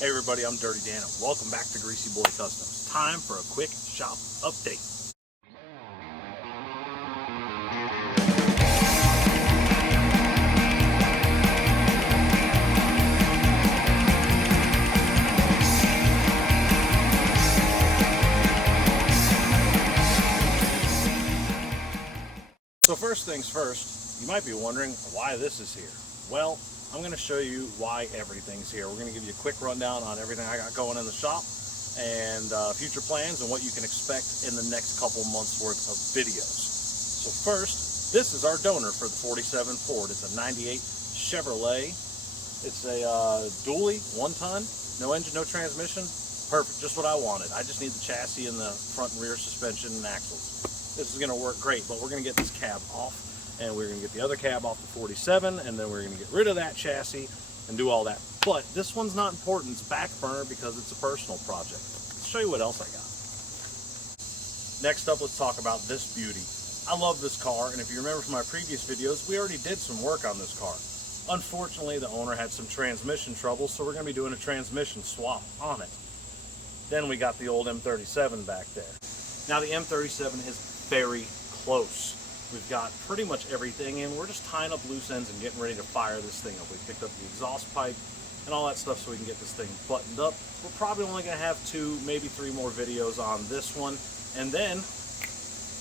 Hey everybody, I'm Dirty Dan and welcome back to Greasy Boy Customs. Time for a quick shop update. So first things first, you might be wondering why this is here. Well, I'm going to show you why everything's here. We're going to give you a quick rundown on everything I got going in the shop and future plans and what you can expect in the next couple months worth of videos. So first, this is our donor for the 47 Ford. It's a 98 Chevrolet. It's a dually, 1 ton, no engine, no transmission. Perfect, just what I wanted. I just need the chassis and the front and rear suspension and axles. This is going to work great, but we're going to get this cab off. And we're going to get the other cab off the 47, and then we're going to get rid of that chassis and do all that. But this one's not important. It's back burner because it's a personal project. Let's show you what else I got. Next up, let's talk about this beauty. I love this car, and if you remember from my previous videos, we already did some work on this car. Unfortunately, the owner had some transmission trouble, so we're going to be doing a transmission swap on it. Then we got the old M37 back there. Now the M37 is very close. We've got pretty much everything in. We're just tying up loose ends and getting ready to fire this thing up. We picked up the exhaust pipe and all that stuff so we can get this thing buttoned up. We're probably only going to have 2, maybe 3 more videos on this one. And then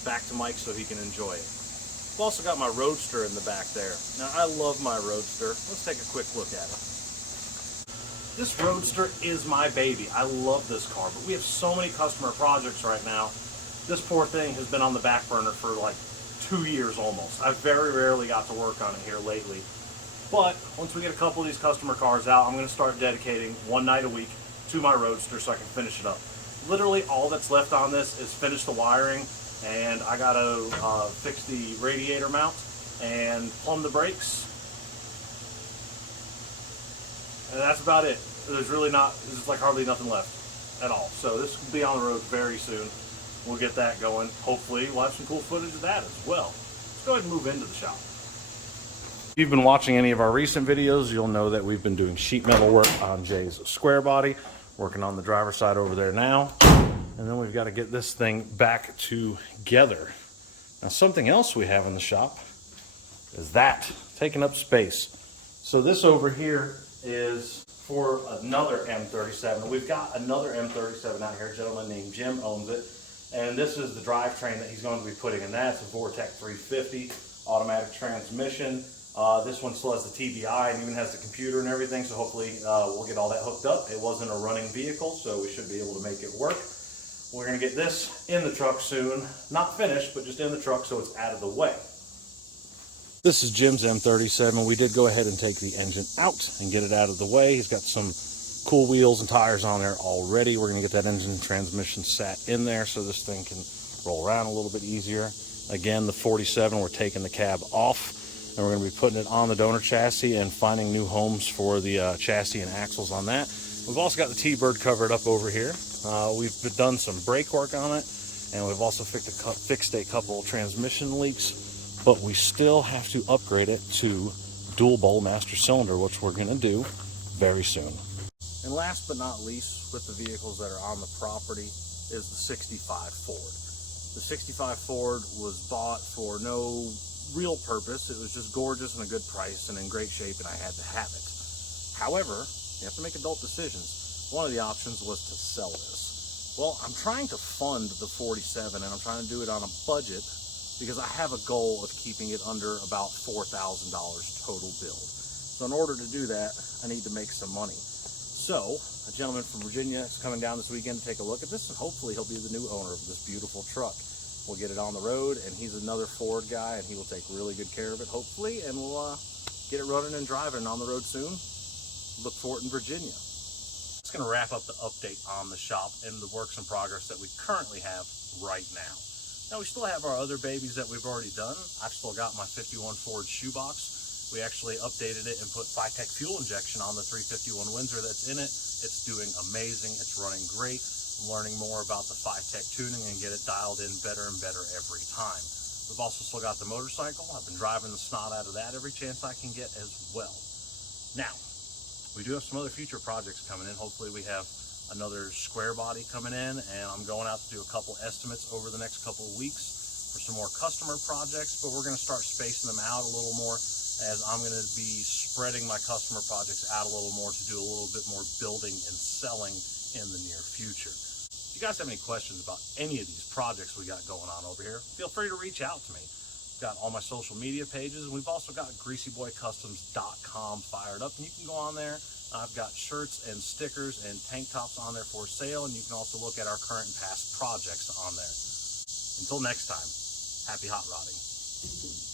back to Mike so he can enjoy it. I've also got my Roadster in the back there. Now I love my Roadster. Let's take a quick look at it. This Roadster is my baby. I love this car, but we have so many customer projects right now. This poor thing has been on the back burner for like 2 years almost. I very rarely got to work on it here lately. But once we get a couple of these customer cars out, I'm going to start dedicating 1 night a week to my Roadster so I can finish it up. Literally all that's left on this is finish the wiring, and I got to fix the radiator mount and plumb the brakes. And that's about it. There's like hardly nothing left at all. So this will be on the road very soon. We'll get that going. Hopefully, we'll have some cool footage of that as well. Let's go ahead and move into the shop. If you've been watching any of our recent videos, you'll know that we've been doing sheet metal work on Jay's square body, working on the driver's side over there now. And then we've got to get this thing back together. Now, something else we have in the shop is that, taking up space. So this over here is for another M37. We've got another M37 out here. A gentleman named Jim owns it. And this is the drivetrain that he's going to be putting in that. It's a Vortec 350 automatic transmission. This one still has the TBI and even has the computer and everything, so hopefully we'll get all that hooked up. It wasn't a running vehicle, so we should be able to make it work. We're going to get this in the truck soon. Not finished, but just in the truck so it's out of the way. This is Jim's M37. We did go ahead and take the engine out and get it out of the way. He's got some cool wheels and tires on there already. We're going to get that engine and transmission sat in there so this thing can roll around a little bit easier. Again, the 47, we're taking the cab off and we're going to be putting it on the donor chassis and finding new homes for the chassis and axles on that. We've also got the T-Bird covered up over here. We've done some brake work on it, and we've also fixed a couple transmission leaks, but we still have to upgrade it to dual bowl master cylinder, which we're going to do very soon. And last but not least, with the vehicles that are on the property, is the 65 Ford. The 65 Ford was bought for no real purpose. It was just gorgeous and a good price and in great shape, and I had to have it. However, you have to make adult decisions. One of the options was to sell this. Well, I'm trying to fund the 47, and I'm trying to do it on a budget because I have a goal of keeping it under about $4,000 total build. So in order to do that, I need to make some money. So, a gentleman from Virginia is coming down this weekend to take a look at this, and hopefully he'll be the new owner of this beautiful truck. We'll get it on the road, and he's another Ford guy, and he will take really good care of it, hopefully, and we'll get it running and driving on the road soon. Look for it in Virginia. It's going to wrap up the update on the shop and the works in progress that we currently have right now. Now, we still have our other babies that we've already done. I've still got my 51 Ford shoebox. We actually updated it and put Phytec fuel injection on the 351 Windsor that's in it. It's doing amazing. It's running great. I'm learning more about the Phytec tuning and get it dialed in better and better every time. We've also still got the motorcycle. I've been driving the snot out of that every chance I can get as well. Now, We do have some other future projects coming in. Hopefully we have another square body coming in, and I'm going out to do a couple estimates over the next couple of weeks for some more customer projects, but we're going to start spacing them out a little more, as I'm going to be spreading my customer projects out a little more to do a little bit more building and selling in the near future. If you guys have any questions about any of these projects we got going on over here, feel free to reach out to me. Got all my social media pages, and we've also got GreasyBoyCustoms.com fired up, and you can go on there. I've got shirts and stickers and tank tops on there for sale, and you can also look at our current and past projects on there. Until next time, happy hot rodding.